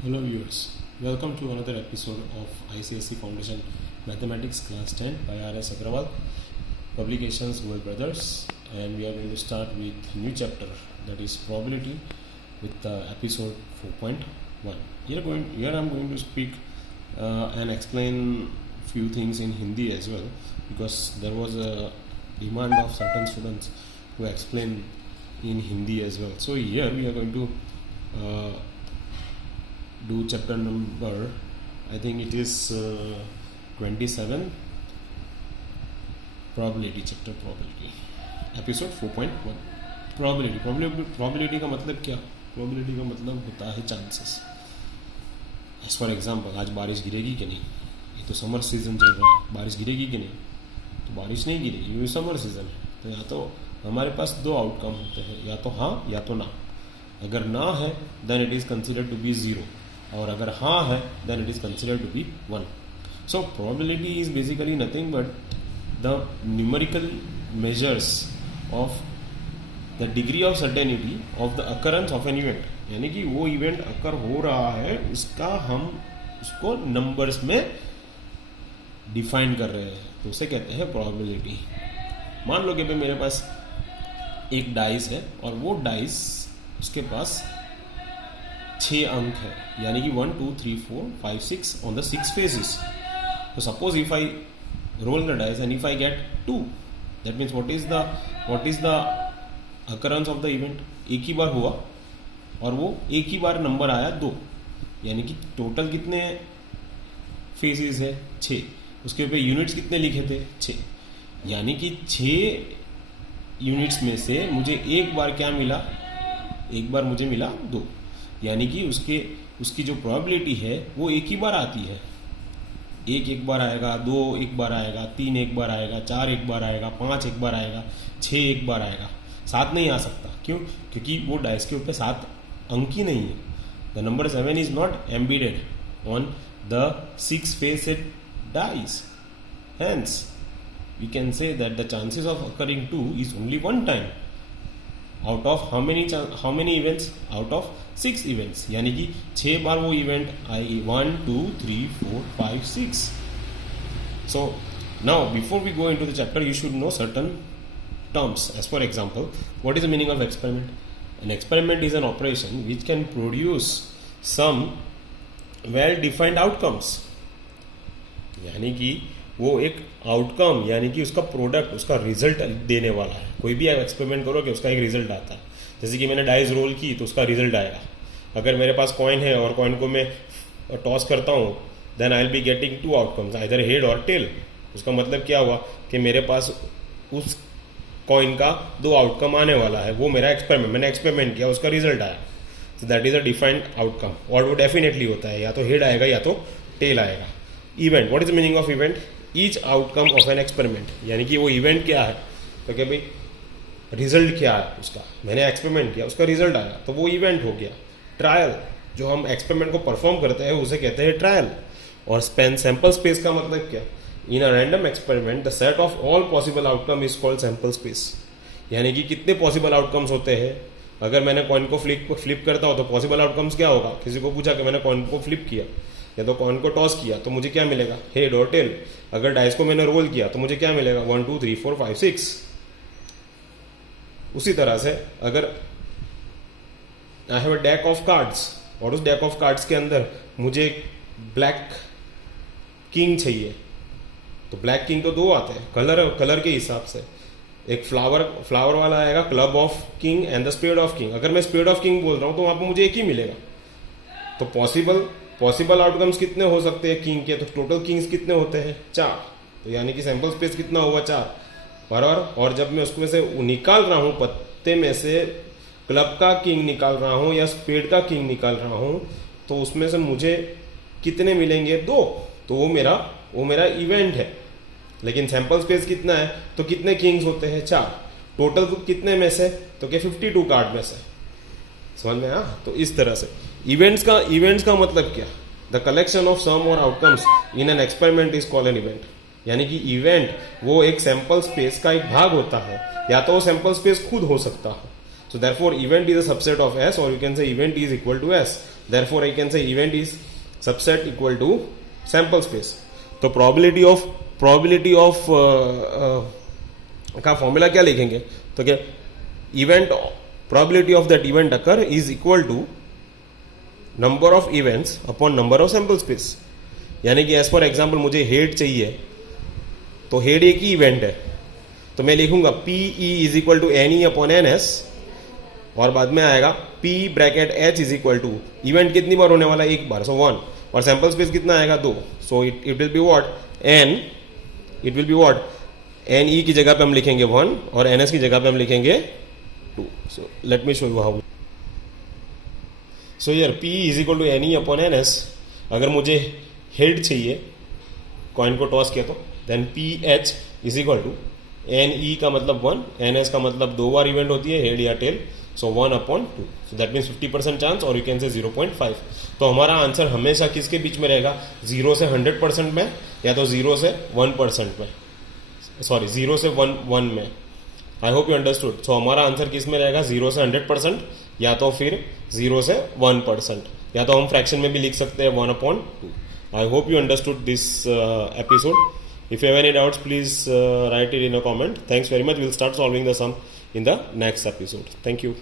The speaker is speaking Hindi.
Hello viewers, welcome to another episode of ICSE Foundation Mathematics Class 10 by R.S. Agrawal, publications Goel Brothers, and we are going to start with new chapter, that is probability, with episode 4.1. Here I am going to speak and explain few things in Hindi as well, because there was a demand of certain students to explain in Hindi as well. So here we are going to do chapter number, I think it is 27, probability, chapter probability, episode 4.1. probability का मतलब क्या? probability का मतलब होता है chances. As for example, आज बारिश गिरेगी कि नहीं, ये तो समर सीजन चल रहा है, बारिश गिरेगी कि नहीं, तो बारिश नहीं गिरेगी, ये समर सीजन है, तो या तो हमारे पास दो आउटकम होते हैं, या तो हाँ या तो ना. अगर ना है then it is considered to be zero, और अगर हाँ है then it is considered to be 1. So probability is basically nothing but the numerical measures of the degree of certainty of the occurrence of an event. यानी कि वो इवेंट अकर हो रहा है, उसका हम उसको नंबर्स में डिफाइन कर रहे हैं, तो उसे कहते हैं प्रोबेबिलिटी. मान लो कि भाई मेरे पास एक डाइस है और वो डाइस उसके पास 6 अंक है, यानी कि 1 2 3 4 5 6 ऑन द 6 फेजेस. तो suppose if I roll the dice and if I get 2, that means what is the occurrence of the event. एक ही बार हुआ और वो एक ही बार नंबर आया 2, यानी कि टोटल कितने फेजेस है 6. उसके ऊपर यूनिट्स कितने लिखे थे 6, यानी कि 6 यूनिट्स में से मुझे एक बार क्या मिला, एक बार मुझे मिला 2, यानी कि उसकी जो प्रोबेबिलिटी है वो एक ही बार आती है. एक बार आएगा, 2 एक बार आएगा, 3 एक बार आएगा, 4 एक बार आएगा, 5 एक बार आएगा, 6 एक बार आएगा, 7 नहीं आ सकता. क्यों? क्योंकि वो डाइस के ऊपर 7 अंक ही नहीं है. The number 7 is not embedded on the 6 facet dice. Hence we can say that the chances of occurring 2 is only one time out of how many events? Out of 6 events. यानी कि 6 बार वो इवेंट आएगी, 1 2 3 4 5 6. So now before we go into the chapter, you should know certain terms. As for example, what is the meaning of experiment? An experiment is an operation which can produce some well defined outcomes. यानी कि वो एक आउटकम, यानी कि उसका प्रोडक्ट, उसका रिजल्ट देने वाला है. कोई भी एक्सपेरिमेंट करो कि उसका एक रिजल्ट आता है. जैसे कि मैंने डाइस रोल की तो उसका रिजल्ट आएगा. अगर मेरे पास कॉइन है और कॉइन को मैं टॉस करता हूँ, then I will be getting 2 outcomes, either head और टेल. उसका मतलब क्या हुआ कि मेरे पास उस कॉइन का 2 आउटकम आने वाला है. वो मेरा एक्सपेरिमेंट, मैंने एक्सपेरिमेंट किया, उसका रिजल्ट आया. So that is a defined outcome, और वो डेफिनेटली होता है, या तो हेड आएगा या तो टेल आएगा. Event, what is the meaning of event? Each outcome of an experiment. यानी कि वो इवेंट क्या है, तो क्या भाई रिजल्ट क्या है उसका, मैंने एक्सपेरिमेंट किया, उसका रिजल्ट आया, तो वो इवेंट हो गया. ट्रायल, जो हम एक्सपेरिमेंट को परफॉर्म करते हैं उसे कहते हैं ट्रायल. और सैंपल स्पेस का मतलब क्या? In a random experiment the set of all possible outcome is called sample space. यानी कि कितने पॉसिबल आउटकम्स होते हैं. अगर मैंने कॉइन को फ्लिप करता हूँ तो पॉसिबल आउटकम्स क्या होगा? किसी को पूछा कि मैंने कॉइन को फ्लिप किया या तो कॉइन को टॉस किया तो मुझे क्या मिलेगा? हेड और टेल. अगर डाइस को मैंने रोल किया तो मुझे क्या मिलेगा? 1 2 3 4 5 6. उसी तरह से अगर I have a deck of cards और उस डेक ऑफ कार्ड्स के अंदर मुझे ब्लैक किंग चाहिए, तो ब्लैक किंग तो 2 आते हैं कलर के हिसाब से. एक फ्लावर वाला आएगा, club of king and the spade of king. अगर मैं स्पेड ऑफ किंग बोल रहा हूं तो वहां पर मुझे एक ही मिलेगा. तो पॉसिबल आउटकम्स कितने हो सकते हैं किंग के? तो टोटल किंग्स कितने होते हैं? 4. तो यानी कि सैंपल स्पेस कितना होगा? 4 बराबर. और जब मैं उसमें से निकाल रहा हूं, पत्ते में से क्लब का किंग निकाल रहा हूं या स्पेड का किंग निकाल रहा हूं, तो उसमें से मुझे कितने मिलेंगे? 2. तो वो मेरा इवेंट है. लेकिन सैंपल स्पेस कितना है? तो कितने किंग्स होते हैं? 4. टोटल कितने में से? तो क्या 52 कार्ड में से. समझ में आया? तो इस तरह से इवेंट्स का मतलब क्या? द कलेक्शन ऑफ सम और outcomes in an experiment is called an event. यानी कि इवेंट वो एक सैंपल स्पेस का एक भाग होता है, या तो वो सैंपल स्पेस खुद हो सकता है, So therefore event is a subset of S, or you can say event is equal to S. Therefore I can say event is subset equal to sample space. तो probability of का फॉर्मूला क्या लिखेंगे? तो क्या event probability of that event occur is equal to number of events upon number of sample space. यानी कि एज फॉर एग्जाम्पल मुझे हेड चाहिए, तो हेड एक ही इवेंट है, तो मैं लिखूंगा P E is equal to N E upon N S, और बाद में आएगा P bracket H is equal to event कितनी बार होने वाला है? एक बार, सो 1, और सैंपल स्पेस कितना आएगा? 2. So it will be what? It will be what? N E की जगह पे हम लिखेंगे 1 और एन एस की जगह पे हम लिखेंगे 2. So let me show you how. So here P is equal to N E upon N S. अगर मुझे हेड चाहिए, कॉइन को टॉस किया, तो then P H is equal to N E का मतलब 1, एन एस का मतलब 2 बार इवेंट होती है, हेड या tail, so 1 upon 2. So that means 50% chance, और यू कैन से 0.5. तो हमारा आंसर हमेशा किसके बीच में रहेगा? 0 से 100% में, या तो 0 से 1% में, सॉरी 0 से 1 में. I hope you understood. So हमारा आंसर किस में रहेगा? 0 से 100%, या तो फिर 0 से 1%, या तो हम फ्रैक्शन में भी लिख सकते हैं 1 upon 2. I hope you understood this episode. If you have any doubts, please write it in a comment. Thanks very much. We'll start solving the sum in the next episode. Thank you.